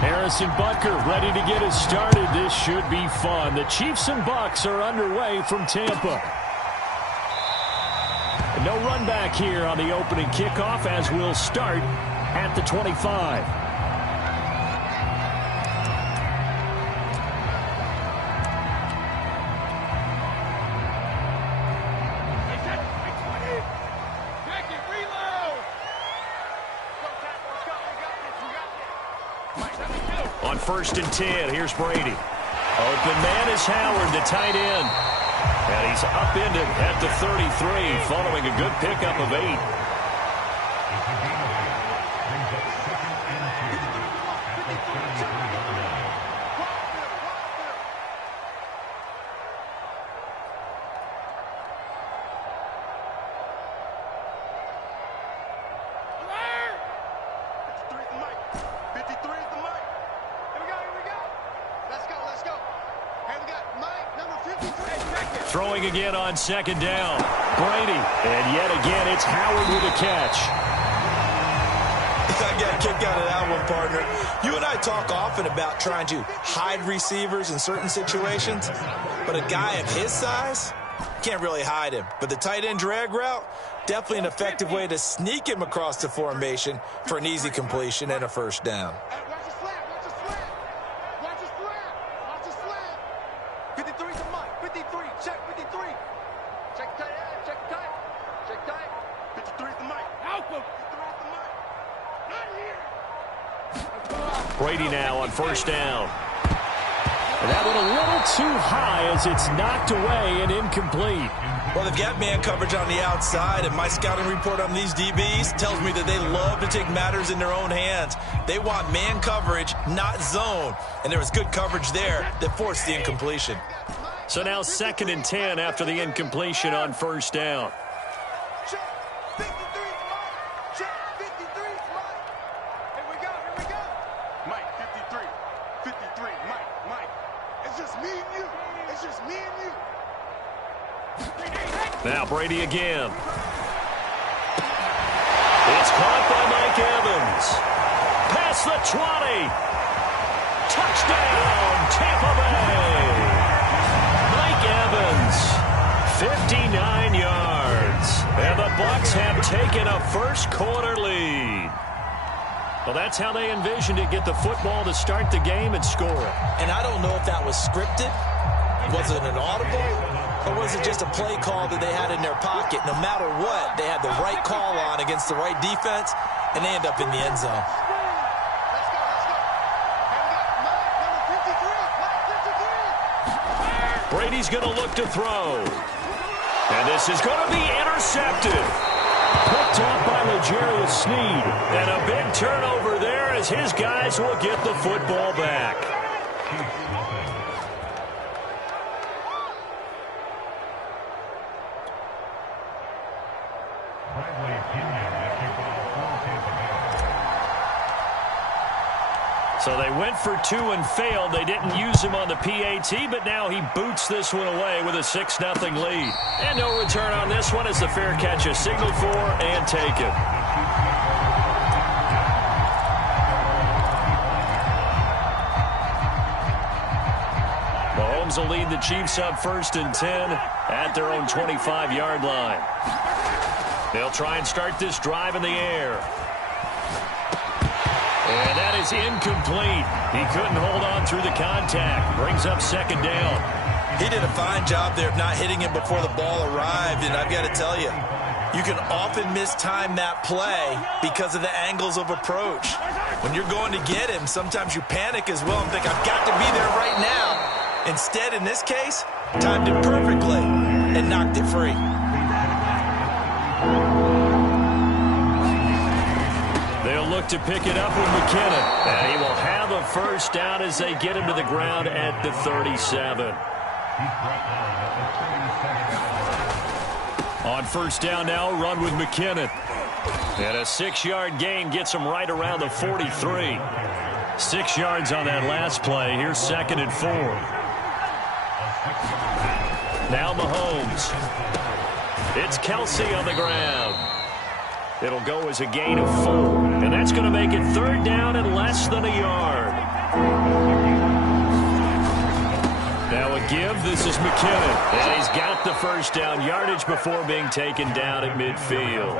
Harrison Butker ready to get us started. This should be fun. The Chiefs and Bucks are underway from Tampa. And no run back here on the opening kickoff as we'll start at the 25. On 1st and 10, here's Brady. Open man is Howard, the tight end. And he's upended at the 33, following a good pickup of 8. Throwing again on 2nd down. Brady. And yet again, it's Howard with a catch. I got a kick out of that one, partner. You and I talk often about trying to hide receivers in certain situations, but a guy of his size can't really hide him. But the tight end drag route, definitely an effective way to sneak him across the formation for an easy completion and a 1st down. Brady now on 1st down. And that one a little too high as it's knocked away and incomplete. Well, they've got man coverage on the outside, and my scouting report on these DBs tells me that they love to take matters in their own hands. They want man coverage, not zone. And there was good coverage there that forced the incompletion. So now 2nd and 10 after the incompletion on 1st down. Now Brady again. It's caught by Mike Evans. Past the 20. Touchdown, Tampa Bay. Mike Evans, 59 yards. And the Bucs have taken a first-quarter lead. Well, that's how they envisioned it, get the football to start the game and score it. And I don't know if that was scripted. Was it an audible? Or was it just a play call that they had in their pocket? No matter what, they had the right call on against the right defense, and they end up in the end zone. Brady's going to look to throw. And this is going to be intercepted. Picked off by L'Jarius Sneed. And a big turnover there as his guys will get the football back. So they went for 2 and failed. They didn't use him on the PAT, but now he boots this one away with a 6-0 lead. And no return on this one as the fair catch is signaled for and taken. Mahomes will lead the Chiefs up 1st and 10 at their own 25-yard line. They'll try and start this drive in the air. And that is incomplete. He couldn't hold on through the contact. Brings up 2nd down. He did a fine job there of not hitting him before the ball arrived. And I've got to tell you, you can often mistime that play because of the angles of approach. When you're going to get him, sometimes you panic as well and think, I've got to be there right now. Instead, in this case, timed it perfectly and knocked it free. They'll look to pick it up with McKinnon. And he will have a 1st down as they get him to the ground at the 37. On 1st down now, run with McKinnon. And a 6-yard gain gets him right around the 43. 6 yards on that last play. Here's 2nd and 4. Now Mahomes. It's Kelsey on the ground. It'll go as a gain of 4. And that's going to make it 3rd down and less than a yard. Now a give. This is McKinnon. And he's got the first down yardage before being taken down at midfield.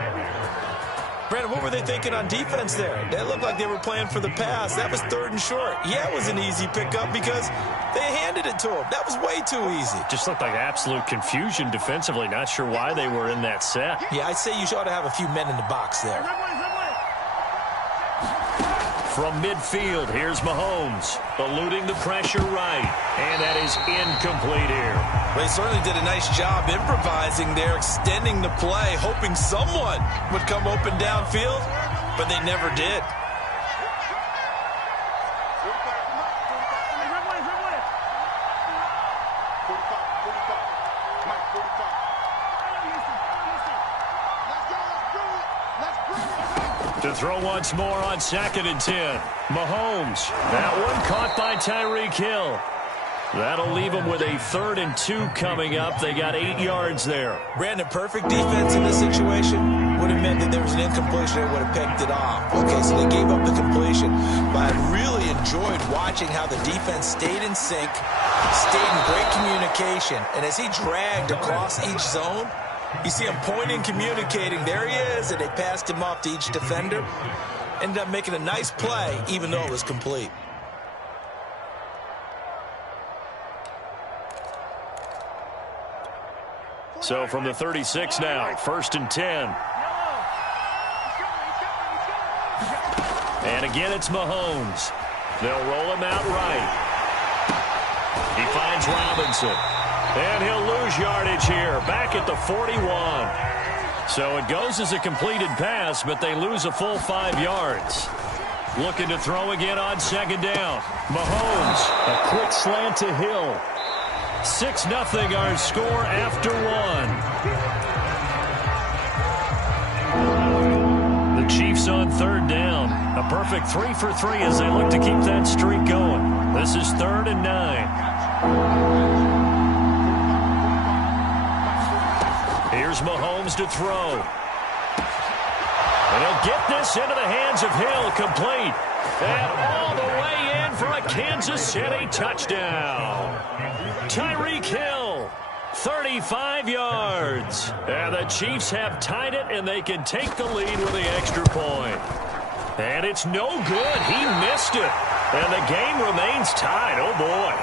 Brandon, what were they thinking on defense there? They looked like they were playing for the pass. That was 3rd and short. Yeah, it was an easy pickup because they handed it to him. That was way too easy. Just looked like absolute confusion defensively. Not sure why they were in that set. Yeah, I'd say you ought to have a few men in the box there. From midfield, here's Mahomes, eluding the pressure right. And that is incomplete here. Well, he certainly did a nice job improvising there, extending the play, hoping someone would come open downfield, but they never did. To throw once more on 2nd and 10. Mahomes. That one caught by Tyreek Hill. That'll leave them with a 3rd and 2 coming up. They got 8 yards there. Brandon, perfect defense in this situation would have meant that there was an incompletion. They would have picked it off. Okay, so they gave up the completion. But I really enjoyed watching how the defense stayed in sync, stayed in great communication. And as he dragged across each zone, you see him pointing, communicating. There he is, and they passed him off to each defender. Ended up making a nice play, even though it was complete. So from the 36 now, 1st and 10. And again, it's Mahomes. They'll roll him out right. He finds Robinson. And he'll lose yardage here, back at the 41. So it goes as a completed pass, but they lose a full 5 yards. Looking to throw again on 2nd down. Mahomes, a quick slant to Hill. 6-0 our score after 1. The Chiefs on 3rd down. A perfect 3 for 3 as they look to keep that streak going. This is 3rd and 9. Here's Mahomes to throw. And he'll get this into the hands of Hill, complete. And all the way in for a Kansas City touchdown. Tyreek Hill, 35 yards. And the Chiefs have tied it, and they can take the lead with the extra point. And it's no good. He missed it. And the game remains tied. Oh, boy.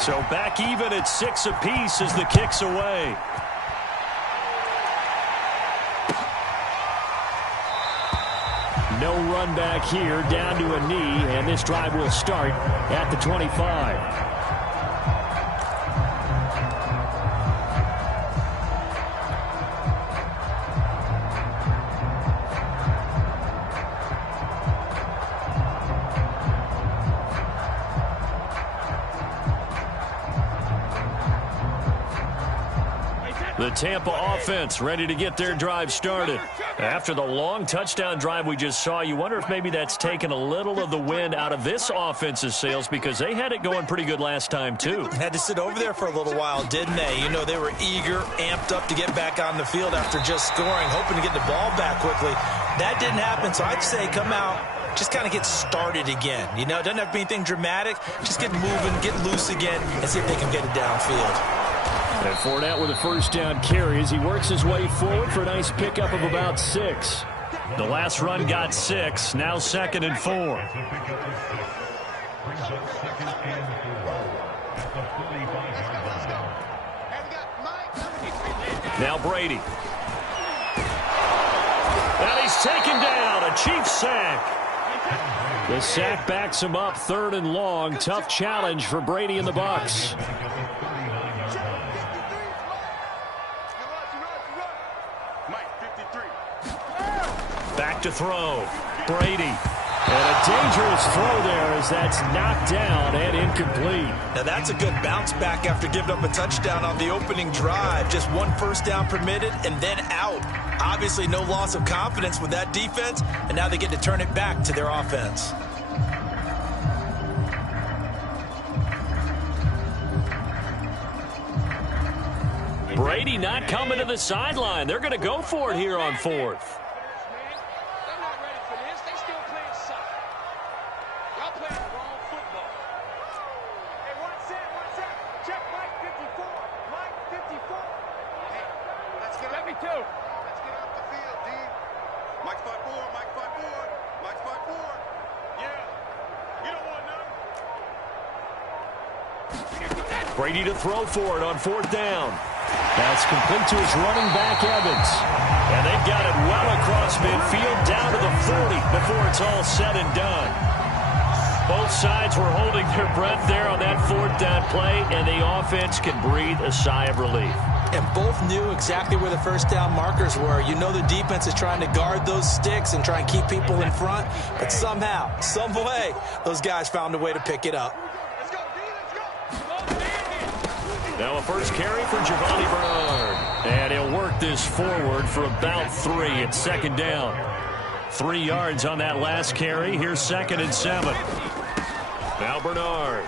So back even at 6 apiece as the kick's away. No run back here, down to a knee, and this drive will start at the 25. The Tampa offense ready to get their drive started. After the long touchdown drive we just saw, you wonder if maybe that's taken a little of the wind out of this offense's sails because they had it going pretty good last time, too. Had to sit over there for a little while, didn't they? You know, they were eager, amped up to get back on the field after just scoring, hoping to get the ball back quickly. That didn't happen, so I'd say come out, just kind of get started again. You know, it doesn't have to be anything dramatic. Just get moving, get loose again, and see if they can get it downfield. And Fournette with a first down carry as he works his way forward for a nice pickup of about 6. The last run got 6, now 2nd and 4. Now Brady. And he's taken down, a Chiefs sack. The sack backs him up, 3rd and long. Tough challenge for Brady and the Bucs. Back to throw. Brady. And a dangerous throw there as that's knocked down and incomplete. Now that's a good bounce back after giving up a touchdown on the opening drive. Just 1 first down permitted and then out. Obviously no loss of confidence with that defense, and now they get to turn it back to their offense. Brady not coming to the sideline. They're going to go for it here on 4th. Brady to throw for it on 4th down. That's complete to his running back, Evans. And they've got it well across midfield down to the 40 before it's all said and done. Both sides were holding their breath there on that 4th down play, and the offense can breathe a sigh of relief. And both knew exactly where the first down markers were. You know the defense is trying to guard those sticks and try and keep people in front, but somehow, some way, those guys found a way to pick it up. Now a first carry for Giovanni Bernard. And he'll work this forward for about 3. It's 2nd down. 3 yards on that last carry. Here's 2nd and 7. Now Bernard.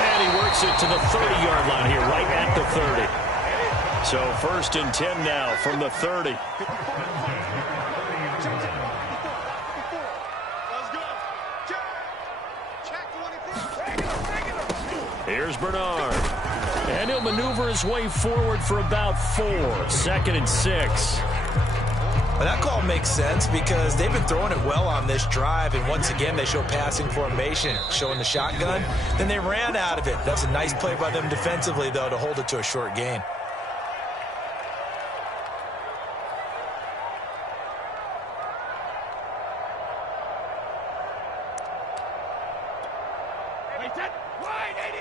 And he works it to the 30-yard line here, right at the 30. So 1st and 10 now from the 30. Here's Bernard. And he'll maneuver his way forward for about 4. 2nd and 6. Well, that call makes sense because they've been throwing it well on this drive, and once again they show passing formation, showing the shotgun. Then they ran out of it. That's a nice play by them defensively, though, to hold it to a short gain.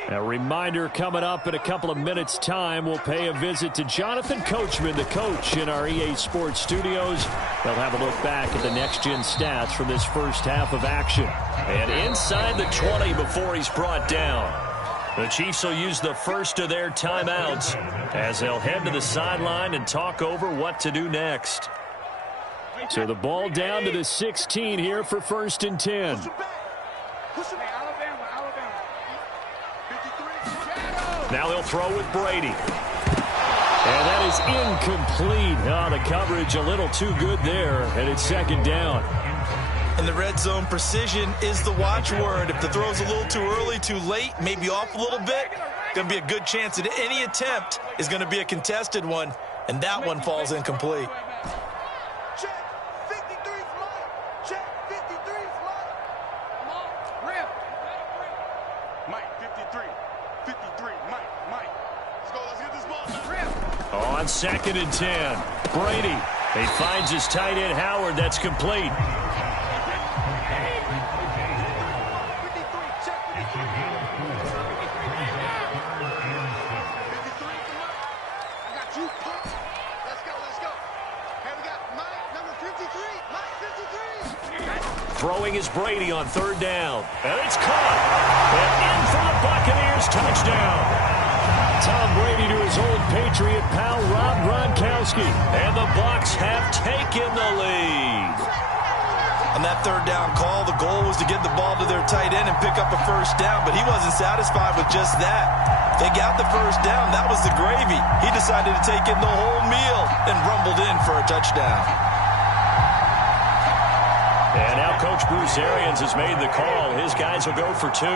A reminder coming up in a couple of minutes' time. We'll pay a visit to Jonathan Coachman, the coach in our EA Sports studios. They'll have a look back at the next-gen stats from this first half of action. And inside the 20 before he's brought down. The Chiefs will use the first of their timeouts as they'll head to the sideline and talk over what to do next. So the ball down to the 16 here for 1st and 10. Now they'll throw with Brady. And that is incomplete. Oh, the coverage a little too good there, and it's 2nd down. In the red zone, precision is the watchword. If the throw's a little too early, too late, maybe off a little bit, going to be a good chance that any attempt is going to be a contested one, and that one falls incomplete. On 2nd and 10, Brady. He finds his tight end, Howard. That's complete. Throwing is Brady on 3rd down. And it's caught. And in for the Buccaneers touchdown. Tom Brady to his old Patriot pal, Rob Gronkowski. And the Bucs have taken the lead. On that 3rd down call, the goal was to get the ball to their tight end and pick up a first down, but he wasn't satisfied with just that. They got the first down. That was the gravy. He decided to take in the whole meal and rumbled in for a touchdown. And now Coach Bruce Arians has made the call. His guys will go for 2.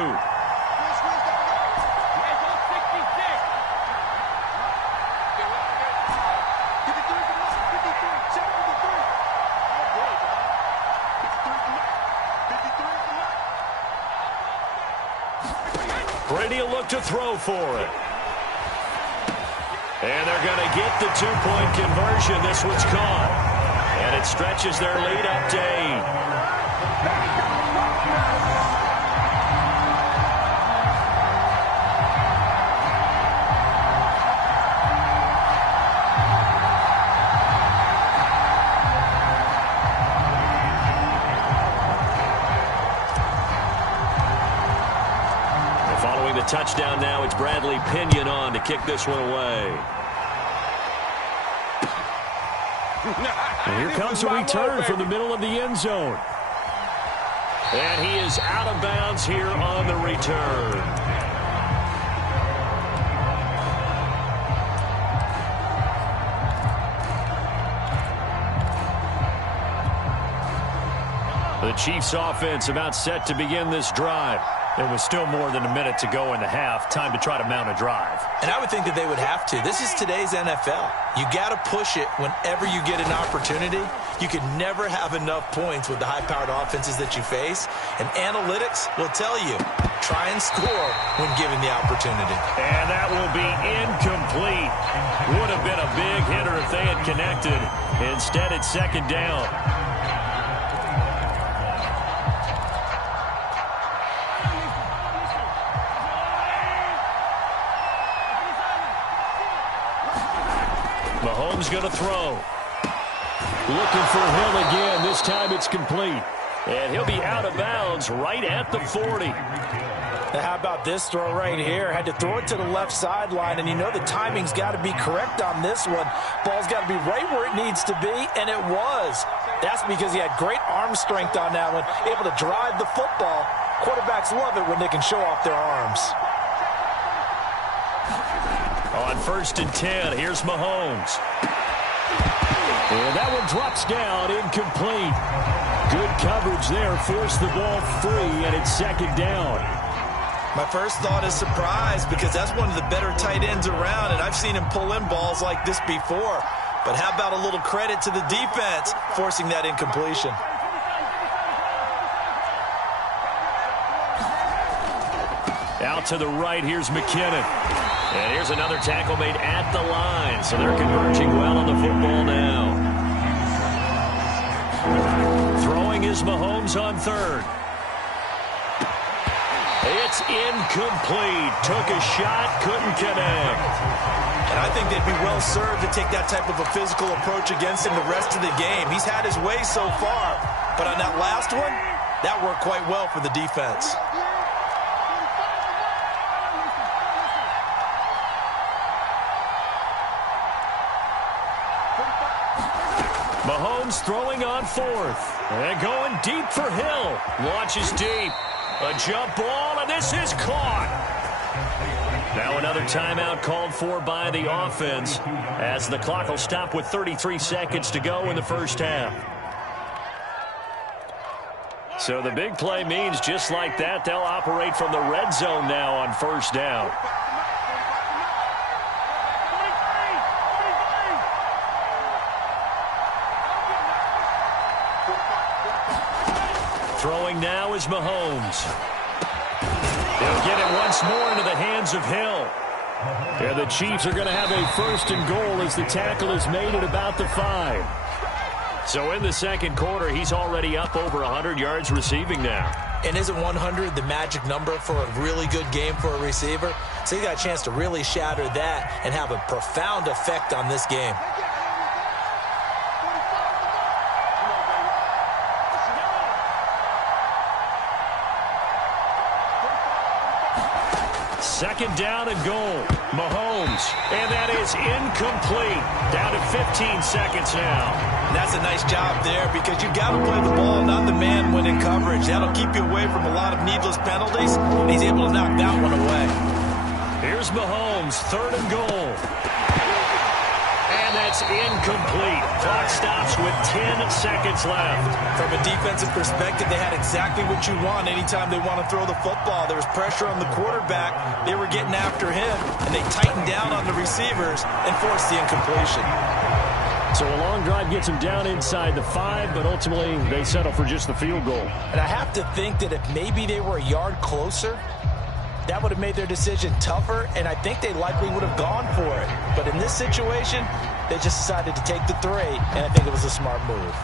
Brady will look to throw for it. And they're going to get the 2-point conversion. This one's caught. And it stretches their lead up to 8. Following the touchdown now, it's Bradley Pinion on to kick this one away. And here comes a return from the middle of the end zone. And he is out of bounds here on the return. The Chiefs offense about set to begin this drive. There was still more than a minute to go in the half. Time to try to mount a drive. And I would think that they would have to. This is today's NFL. You got to push it whenever you get an opportunity. You can never have enough points with the high-powered offenses that you face. And analytics will tell you, try and score when given the opportunity. And that will be incomplete. Would have been a big hitter if they had connected. Instead, it's second down. Mahomes going to throw. Looking for Hill again. This time it's complete. And he'll be out of bounds right at the 40. Now how about this throw right here? Had to throw it to the left sideline, and you know the timing's got to be correct on this one. Ball's got to be right where it needs to be, and it was. That's because he had great arm strength on that one, able to drive the football. Quarterbacks love it when they can show off their arms. On 1st and 10, here's Mahomes. And that one drops down, incomplete. Good coverage there, forced the ball free, and it's second down. My first thought is surprise, because that's one of the better tight ends around, and I've seen him pull in balls like this before. But how about a little credit to the defense forcing that incompletion? Out to the right, here's McKinnon. And here's another tackle made at the line, so they're converging well on the football now. Throwing is Mahomes on 3rd. It's incomplete. Took a shot, couldn't connect. And I think they'd be well served to take that type of a physical approach against him the rest of the game. He's had his way so far, but on that last one, that worked quite well for the defense. Mahomes throwing on 4th. And going deep for Hill. Launches deep. A jump ball, and this is caught. Now another timeout called for by the offense, as the clock will stop with 33 seconds to go in the first half. So the big play means just like that, they'll operate from the red zone now on 1st down. Throwing now is Mahomes. They'll get it once more into the hands of Hill. And the Chiefs are going to have a 1st and goal as the tackle is made at about the 5. So in the second quarter, he's already up over 100 yards receiving now. And isn't 100 the magic number for a really good game for a receiver? So he got a chance to really shatter that and have a profound effect on this game. Second down and goal. Mahomes. And that is incomplete. Down to 15 seconds now. And that's a nice job there, because you've got to play the ball, not the man when in coverage. That'll keep you away from a lot of needless penalties, and he's able to knock that one away. Here's Mahomes, 3rd and goal. And that's incomplete. Clock stops with 10 seconds left. From a defensive perspective, they had exactly what you want anytime they want to throw the football. There was pressure on the quarterback. They were getting after him, and they tightened down on the receivers and forced the incompletion. So a long drive gets them down inside the 5, but ultimately they settle for just the field goal. And I have to think that if maybe they were a yard closer, that would have made their decision tougher, and I think they likely would have gone for it. But in this situation, they just decided to take the 3, and I think it was a smart move.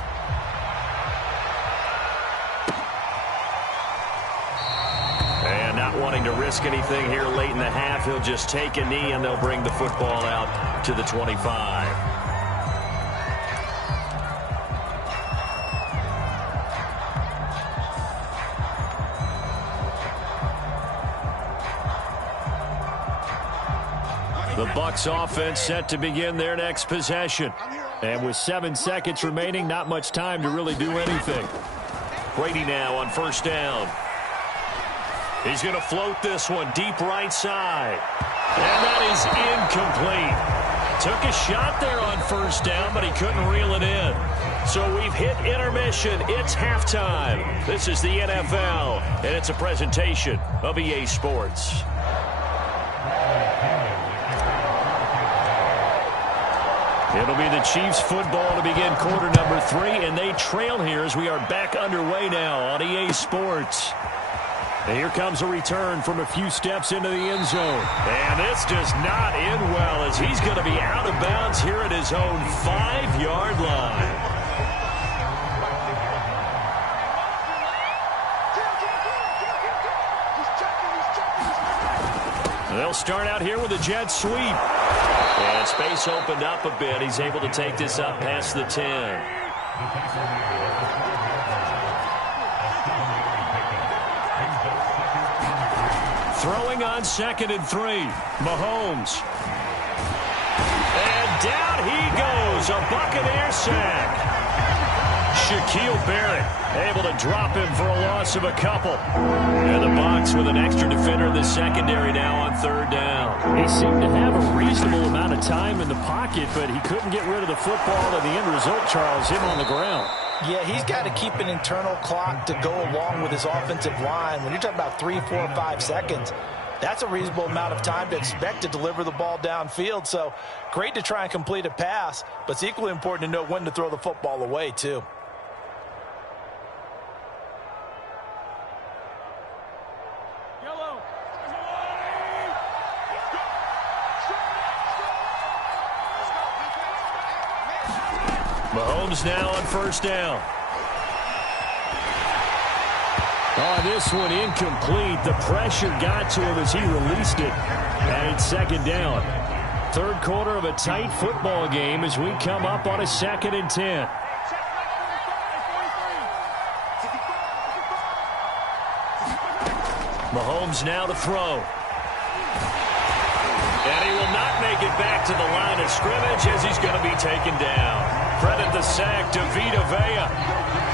And not wanting to risk anything here late in the half, he'll just take a knee, and they'll bring the football out to the 25. The Bucs offense set to begin their next possession. And with 7 seconds remaining, not much time to really do anything. Brady now on 1st down. He's going to float this one deep right side. And that is incomplete. Took a shot there on 1st down, but he couldn't reel it in. So we've hit intermission. It's halftime. This is the NFL, and it's a presentation of EA Sports. It'll be the Chiefs football to begin quarter number 3, and they trail here as we are back underway now on EA Sports. And here comes a return from a few steps into the end zone. And this does not end well as he's going to be out of bounds here at his own 5-yard line. They'll start out here with a jet sweep. And space opened up a bit. He's able to take this up past the 10. Throwing on 2nd and 3. Mahomes. And down he goes. A Buccaneer sack. Shaquille Barrett able to drop him for a loss of a couple. And the Bucs with an extra defender in the secondary now on 3rd down. He seemed to have a reasonable amount of time in the pocket, but he couldn't get rid of the football, and the end result, Charles, him on the ground. Yeah, he's got to keep an internal clock to go along with his offensive line. When you're talking about 3, 4, 5 seconds, that's a reasonable amount of time to expect to deliver the ball downfield. So great to try and complete a pass, but it's equally important to know when to throw the football away, too. Mahomes now on 1st down. Oh, this one incomplete. The pressure got to him as he released it. And it's 2nd down. 3rd quarter of a tight football game as we come up on a 2nd and 10. Mahomes now to throw. And he will not make it back to the line of scrimmage as he's going to be taken down. Credit the sack to Vita Vea.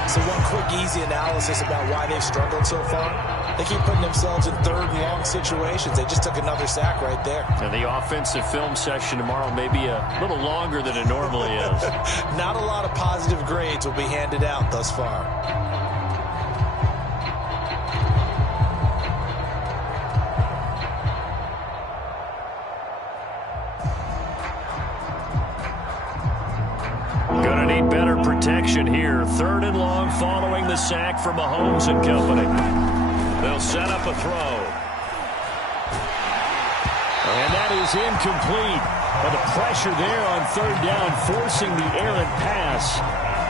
So one quick, easy analysis about why they've struggled so far. They keep putting themselves in 3rd and long situations. They just took another sack right there. And the offensive film session tomorrow may be a little longer than it normally is. Not a lot of positive grades will be handed out thus far. Better protection here. 3rd and long following the sack from Mahomes and company. They'll set up a throw. And that is incomplete. But the pressure there on 3rd down, forcing the errant pass.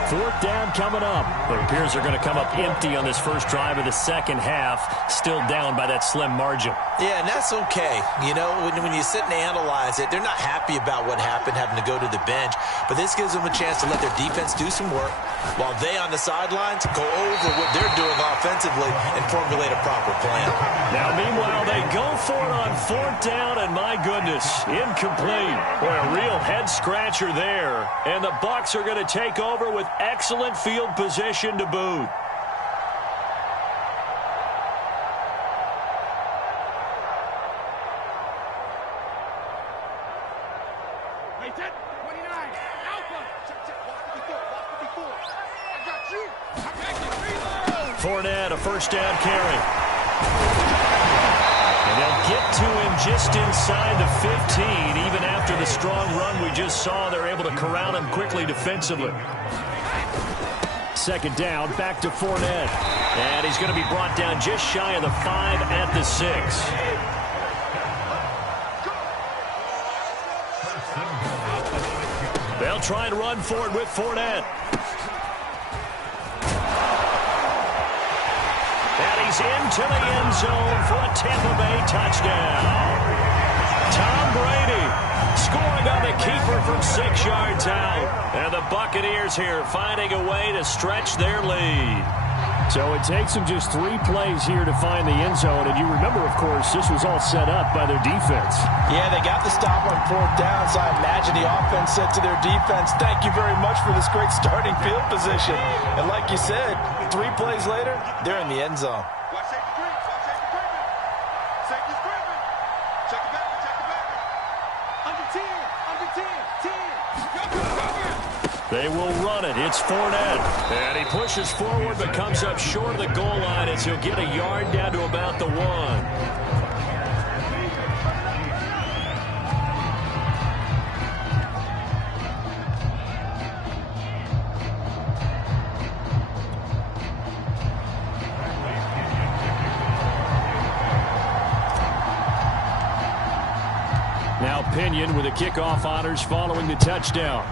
4th down coming up. It appears they're going to come up empty on this first drive of the second half. Still down by that slim margin. Yeah, and that's okay. You know, when you sit and analyze it, they're not happy about what happened, having to go to the bench. But this gives them a chance to let their defense do some work while they on the sidelines go over what they're doing offensively and formulate a proper plan. Now, meanwhile, they go for it on 4th down, and my goodness, incomplete. Boy, a real head-scratcher there. And the Bucs are going to take over with excellent field position to boot. Fournette, a 1st down carry. And they'll get to him just inside the 15. Even after the strong run we just saw, they're able to corral him quickly defensively. 2nd down, back to Fournette. And he's going to be brought down just shy of the 5 at the 6. They'll try and run for it with Fournette. And he's into the end zone for a Tampa Bay touchdown. Tom Brady scoring on the keeper from 6 yards out. And the Buccaneers here finding a way to stretch their lead. So it takes them just 3 plays here to find the end zone. And you remember, of course, this was all set up by their defense. Yeah, they got the stop on 4th down, so I imagine the offense said to their defense, thank you very much for this great starting field position. And like you said, 3 plays later, they're in the end zone. They will run it. It's Fournette. And he pushes forward but comes up short of the goal line as he'll get a yard down to about the 1. Now Pinion with the kickoff honors following the touchdown.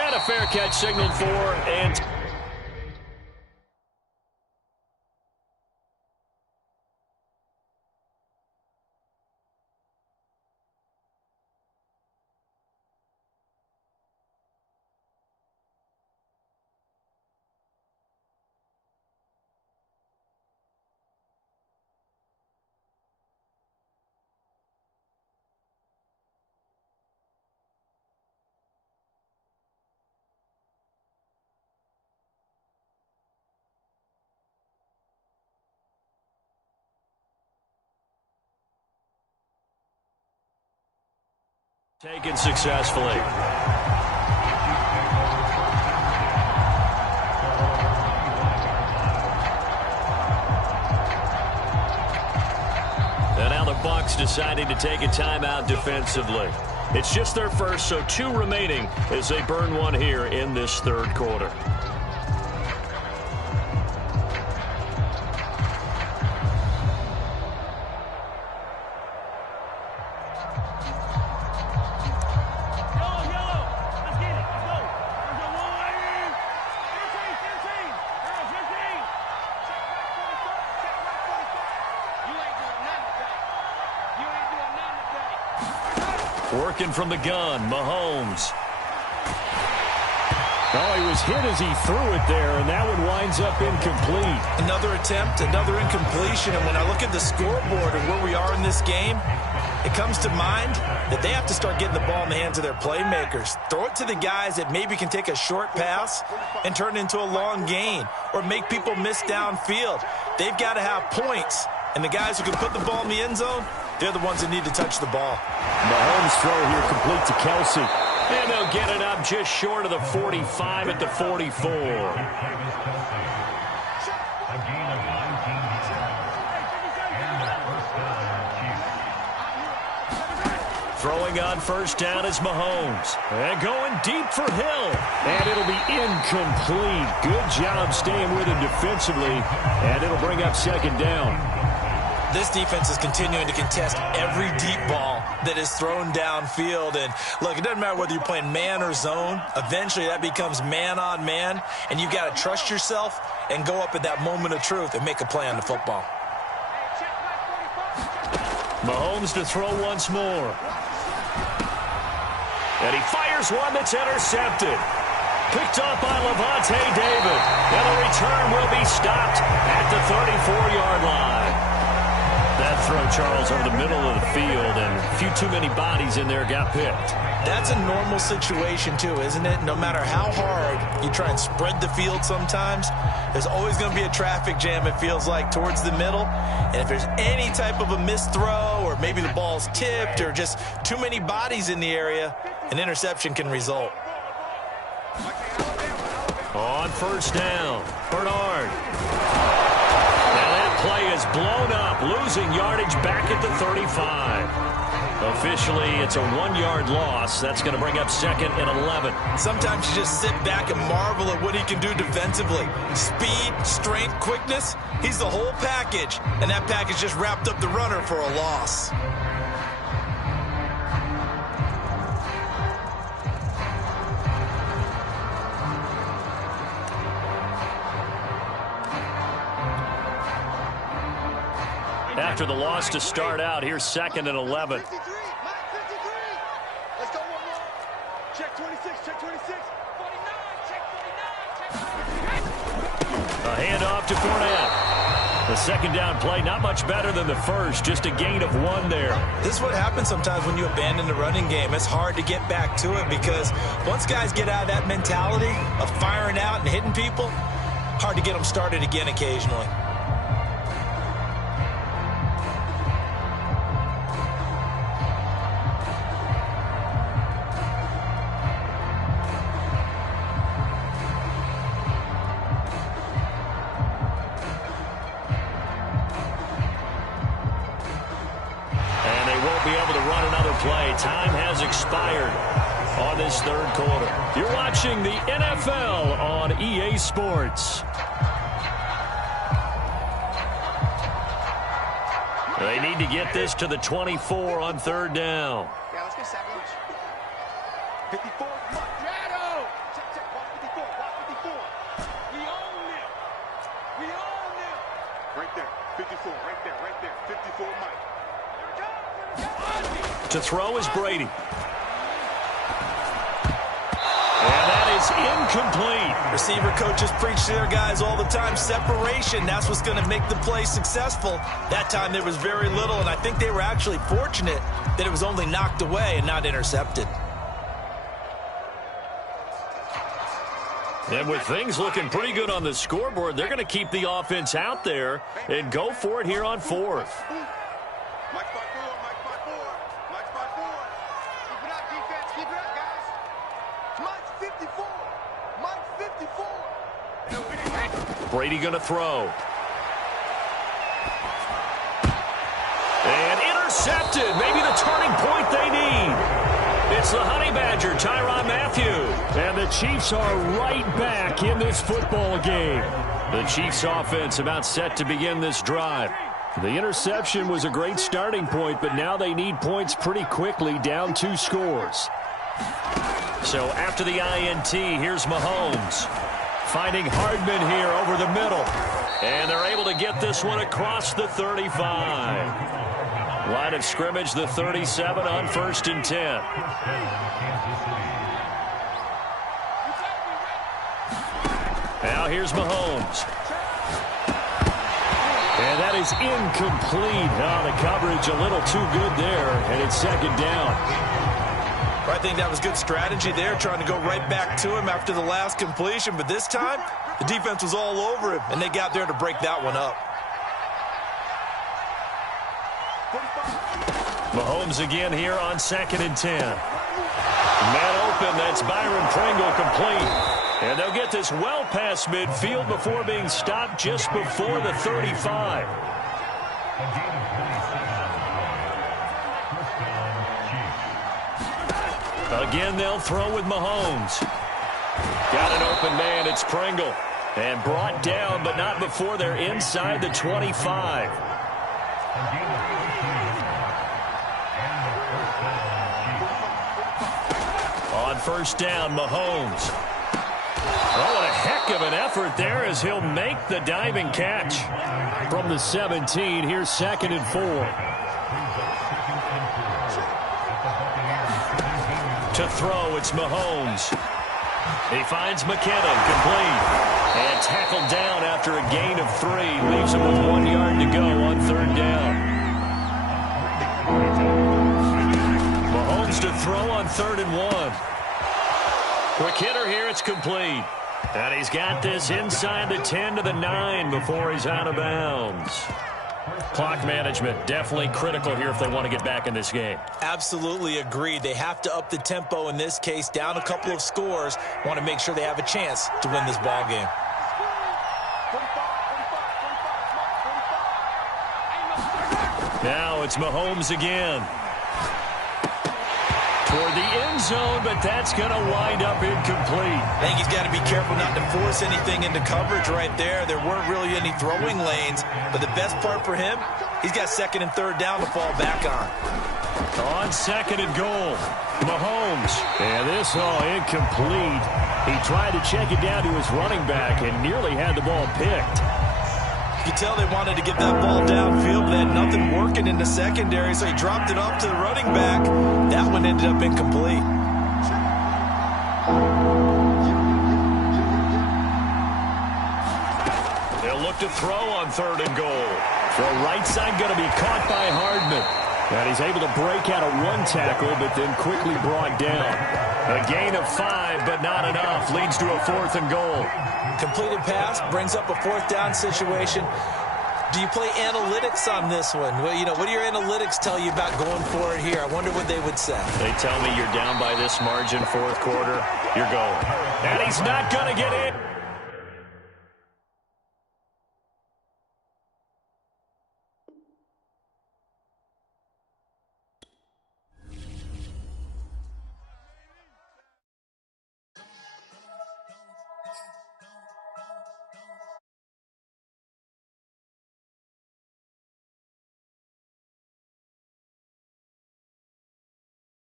And a fair catch signaled for, and taken successfully. And now the Bucs deciding to take a timeout defensively. It's just their first, so 2 remaining as they burn one here in this third quarter. Working from the gun, Mahomes. Oh, he was hit as he threw it there, and that one winds up incomplete. Another attempt, another incompletion, and when I look at the scoreboard and where we are in this game, it comes to mind that they have to start getting the ball in the hands of their playmakers. Throw it to the guys that maybe can take a short pass and turn it into a long gain or make people miss downfield. They've got to have points, and the guys who can put the ball in the end zone, they're the ones that need to touch the ball. Mahomes' throw here complete to Kelsey. And they'll get it up just short of the 45 at the 44. Throwing on first down is Mahomes. And going deep for Hill. And it'll be incomplete. Good job staying with him defensively. And it'll bring up second down. This defense is continuing to contest every deep ball that is thrown downfield. And, look, it doesn't matter whether you're playing man or zone. Eventually, that becomes man-on-man, and you've got to trust yourself and go up at that moment of truth and make a play on the football. Mahomes to throw once more. And he fires one that's intercepted. Picked up by Levante David. And the return will be stopped at the 34-yard line. That throw, Charles, over the middle of the field, and a few too many bodies in there got picked. That's a normal situation, too, isn't it? No matter how hard you try and spread the field sometimes, there's always going to be a traffic jam, it feels like, towards the middle. And if there's any type of a missed throw or maybe the ball's tipped or just too many bodies in the area, an interception can result. On first down, Bernard. Play is blown up, losing yardage back at the 35. Officially, it's a 1-yard loss. That's going to bring up second and 11. Sometimes you just sit back and marvel at what he can do defensively. Speed, strength, quickness, he's the whole package. And that package just wrapped up the runner for a loss. After the loss to start out, here's second and 11. 53, let's go one more. Check 26, check 26. 49, check 49, check 49. A handoff to Fournette. The second down play, not much better than the first, just a gain of 1 there. This is what happens sometimes when you abandon the running game. It's hard to get back to it because once guys get out of that mentality of firing out and hitting people, hard to get them started again occasionally. be able to run another play. Time has expired on this third quarter. You're watching the NFL on EA Sports. They need to get this to the 24 on third down. Yeah, let's get second. 54. Shadow. Check. Watch 54. Watch 54. We own them. We own them. Right there. 54. Right there. 54, Mike. To throw is Brady. And that is incomplete. Receiver coaches preach to their guys all the time. Separation, that's what's going to make the play successful. That time there was very little, and I think they were actually fortunate that it was only knocked away and not intercepted. And with things looking pretty good on the scoreboard, they're going to keep the offense out there and go for it here on fourth. Mike's by 4. Mike's by 4. Mike's by 4. Keep it up, defense. Keep it up, guys. Mike's 54. Mike's 54. Brady going to throw. And intercepted. Maybe the turning point they need. It's the Honey Badger, Tyrann Mathieu. And the Chiefs are right back in this football game. The Chiefs offense about set to begin this drive. The interception was a great starting point, but now they need points pretty quickly, down 2 scores. So after the INT, here's Mahomes. Finding Hardman here over the middle. And they're able to get this one across the 35. Line of scrimmage, the 37 on 1st and 10. Now here's Mahomes. And that is incomplete. Oh, the coverage a little too good there, and it's second down. I think that was good strategy there, trying to go right back to him after the last completion. But this time, the defense was all over him, and they got there to break that one up. Mahomes again here on 2nd and 10. Man open, that's Byron Pringle complete. And they'll get this well past midfield before being stopped just before the 35. Again, they'll throw with Mahomes. Got an open man, it's Pringle. And brought down, but not before they're inside the 25. On 1st down, Mahomes. Oh, what a heck of an effort there as he'll make the diving catch. From the 17, here's 2nd and 4. To throw, it's Mahomes. He finds McKinnon, complete. And tackled down after a gain of 3. Leaves him with 1 yard to go on 3rd down. Mahomes to throw on 3rd and 1. Quick hitter here, it's complete. And he's got this inside the 10 to the 9 before he's out of bounds. Clock management definitely critical here if they want to get back in this game. Absolutely agreed. They have to up the tempo in this case, down a couple of scores. Want to make sure they have a chance to win this ball game. Now it's Mahomes again. Toward the end zone, but that's going to wind up incomplete. I think he's got to be careful not to force anything into coverage right there. There weren't really any throwing lanes, but the best part for him, he's got 2nd and 3rd down to fall back on. On 2nd and goal, Mahomes. And this all incomplete. He tried to check it down to his running back and nearly had the ball picked. You could tell they wanted to get that ball downfield, but they had nothing working in the secondary, so he dropped it off to the running back. That one ended up incomplete. They'll look to throw on 3rd and goal. Throw right side going to be caught by Hardman. And he's able to break out of 1 tackle, but then quickly brought down. A gain of 5, but not enough. Leads to a 4th and goal. Completed pass brings up a 4th down situation. Do you play analytics on this one? Well, you know, what do your analytics tell you about going for it here? I wonder what they would say. They tell me you're down by this margin, 4th quarter. You're going. And he's not going to get it.